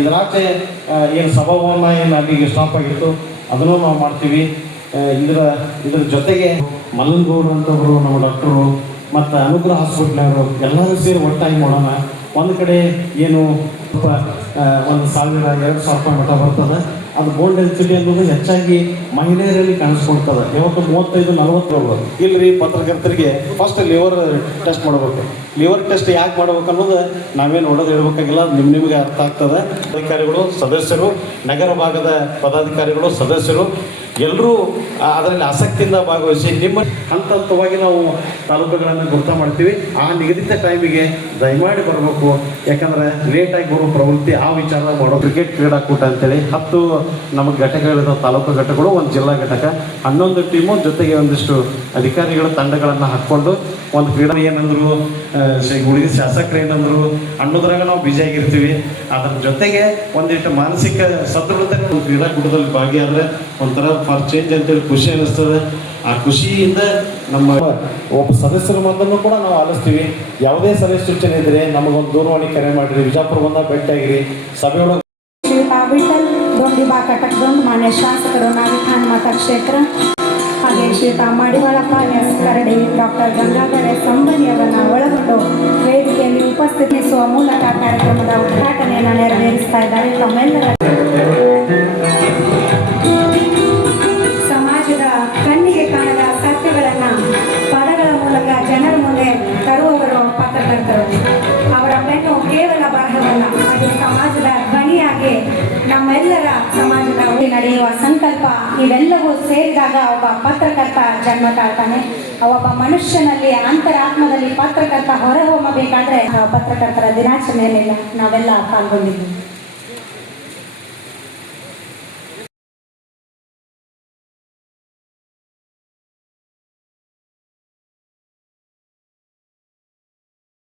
ಇದರಾಚೆ ಏನು ಸಭಾಭವನ ಏನು ಅಲ್ಲಿಗೆ ಸ್ಟಾಪ್ ಆಗಿತ್ತು ಅದನ್ನು ನಾವು ಮಾಡ್ತೀವಿ. ಇದರ ಜೊತೆಗೆ ಮಲ್ಲನಗೌಡರು ಅಂತವರು ನಮ್ಮ ಡಾಕ್ಟರು ಮತ್ತು ಅನುಗ್ರಹ ಹಾಸ್ಪಿಟ್ಲವರು ಎಲ್ಲರೂ ಸೇರಿ ಒಟ್ಟಾಗಿ ಮಾಡೋಣ. ಒಂದು ಕಡೆ ಏನು 1,000-2,000 ರೂಪಾಯಿ ಮಟ್ಟ ಬರ್ತದೆ. ಅದು ಬೋಲ್ಡ್ ಡೆನ್ಸಿಟಿ ಅನ್ನೋದು ಹೆಚ್ಚಾಗಿ ಮಹಿಳೆಯರಲ್ಲಿ ಕಾಣಿಸ್ಕೊಳ್ತದೆ. ಇವತ್ತು 35-40 ಇಲ್ಲರಿ ಪತ್ರಕರ್ತರಿಗೆ ಫಸ್ಟ್ ಲಿವರ್ ಟೆಸ್ಟ್ ಮಾಡಬೇಕು. ಲಿವರ್ ಟೆಸ್ಟ್ ಯಾಕೆ ಮಾಡ್ಬೇಕು ಅನ್ನೋದು ನಾವೇನು ನೋಡೋದು ಹೇಳ್ಬೇಕಾಗಿಲ್ಲ, ನಿಮಗೆ ಅರ್ಥ ಆಗ್ತದೆ. ಅಧಿಕಾರಿಗಳು, ಸದಸ್ಯರು, ನಗರ ಭಾಗದ ಪದಾಧಿಕಾರಿಗಳು, ಸದಸ್ಯರು ಎಲ್ಲರೂ ಅದರಲ್ಲಿ ಆಸಕ್ತಿಯಿಂದ ಭಾಗವಹಿಸಿ ನಿಮ್ಮ ಹಂತ ಹಂತವಾಗಿ ನಾವು ತಾಲೂಕುಗಳನ್ನು ಗುರುತ ಮಾಡ್ತೀವಿ. ಆ ನಿಗದಿತ ಟೈಮಿಗೆ ದಯಮಾಡಿ ಬರಬೇಕು. ಯಾಕಂದರೆ ಲೇಟಾಗಿ ಬರೋ ಪ್ರವೃತ್ತಿ ಆ ವಿಚಾರ ಮಾಡೋ. ಕ್ರಿಕೆಟ್ ಕ್ರೀಡಾಕೂಟ ಅಂತೇಳಿ 10 ನಮಗೆ ಘಟಕಗಳಿದಾವೆ, ತಾಲೂಕು ಘಟಕಗಳು, ಒಂದು ಜಿಲ್ಲಾ ಘಟಕ, 11 ಟೀಮು, ಜೊತೆಗೆ ಒಂದಿಷ್ಟು ಅಧಿಕಾರಿಗಳ ತಂಡಗಳನ್ನು ಹಾಕ್ಕೊಂಡು ಒಂದು ಕ್ರೀಡಾ ಏನಂದ್ರು ಹುಡುಗಿ ಶಾಸಕರು ಏನಂದ್ರು ಅನ್ನೋದ್ರಾಗ ನಾವು ಬ್ಯುಸಿಯಾಗಿರ್ತೀವಿ. ಅದರ ಜೊತೆಗೆ ಒಂದಿಷ್ಟು ಮಾನಸಿಕ ಸದೃಢತೆ ಒಂದು ಕ್ರೀಡಾಕೂಟದಲ್ಲಿ ಭಾಗಿಯಾದರೆ ಒಂಥರ ಫಾರ್ ಚೇಂಜ್ ಅಂತೇಳಿ ಖುಷಿ ಅನ್ನಿಸ್ತದೆ. ಆ ಖುಷಿಯಿಂದ ನಮ್ಮ ಒಬ್ಬ ಸದಸ್ಯರ ಮಂದನ್ನು ಕೂಡ ನಾವು ಆಲಿಸ್ತೀವಿ. ಯಾವುದೇ ಸಲಹೆ ಸೂಚನೆ ಇದ್ದರೆ ನಮಗೊಂದು ದೂರವಾಣಿ ಕರೆ ಮಾಡಿರಿ, ವಿಜಾಪುರ ಬಂದಾಗ ಭೇಟಿಯಾಗಿರಿ. ಸಭೆಯೊಳಗೆ ವಿಠಲ್ ದೊಂಡಿಬಾ ಕಟಕದೊಂದು ಮಾನ್ಯ ಶಾಸಕರು ನಾಗಠಾಣ್ ಮತಕ್ಷೇತ್ರ, ಹಾಗೆ ಶ್ರೀತಾ ಮಡಿವಾಳಪ್ಪ ಎಸ್ ಕರಡಿ, ಡಾಕ್ಟರ್ ಗಂಗಾಧರ ಸಂಬಂಧಿಯವರನ್ನು ಒಳಗೊಂಡು ವೇದಿಕೆಯಲ್ಲಿ ಉಪಸ್ಥಿತಿಸುವ ಮೂಲಕ ಕಾರ್ಯಕ್ರಮದ ಉದ್ಘಾಟನೆಯನ್ನು ನೆರವೇರಿಸ್ತಾ ಇದ್ದಾರೆ. ತಮ್ಮೆಲ್ಲರ ಸಮಾಜದ ಕಣ್ಣಿಗೆ ಕಾಣದ ಸತ್ಯಗಳನ್ನು ಪದಗಳ ಮೂಲಕ ಜನರ ಮುಂದೆ ತರುವವರು ಪತ್ರಕರ್ತರು. ಅವರ ಪೆನ್ನು ಕೇವಲ ಬರಹವಲ್ಲ, ಅದು ಸಮಾಜದ ಧ್ವನಿಯಾಗಿ ನಮ್ಮೆಲ್ಲರ ಸಮಾಜದ ನಡೆಯುವ ಸಂಕಲ್ಪ. ಇವೆಲ್ಲವೂ ಸೇರಿದಾಗ ಒಬ್ಬ ಪತ್ರಕರ್ತ ಜನ್ಮ ತಾಳ್ತಾನೆ. ಒಬ್ಬ ಮನುಷ್ಯನಲ್ಲಿ ಅಂತರಾತ್ಮದಲ್ಲಿ ಪತ್ರಕರ್ತ ಹೊರಹೊಮ್ಮಬೇಕಾದ್ರೆ ಪತ್ರಕರ್ತರ ದಿನಾಚರಣೆಯಲ್ಲೆಲ್ಲ ನಾವೆಲ್ಲ ಪಾಲ್ಗೊಂಡಿದ್ದೀವಿ.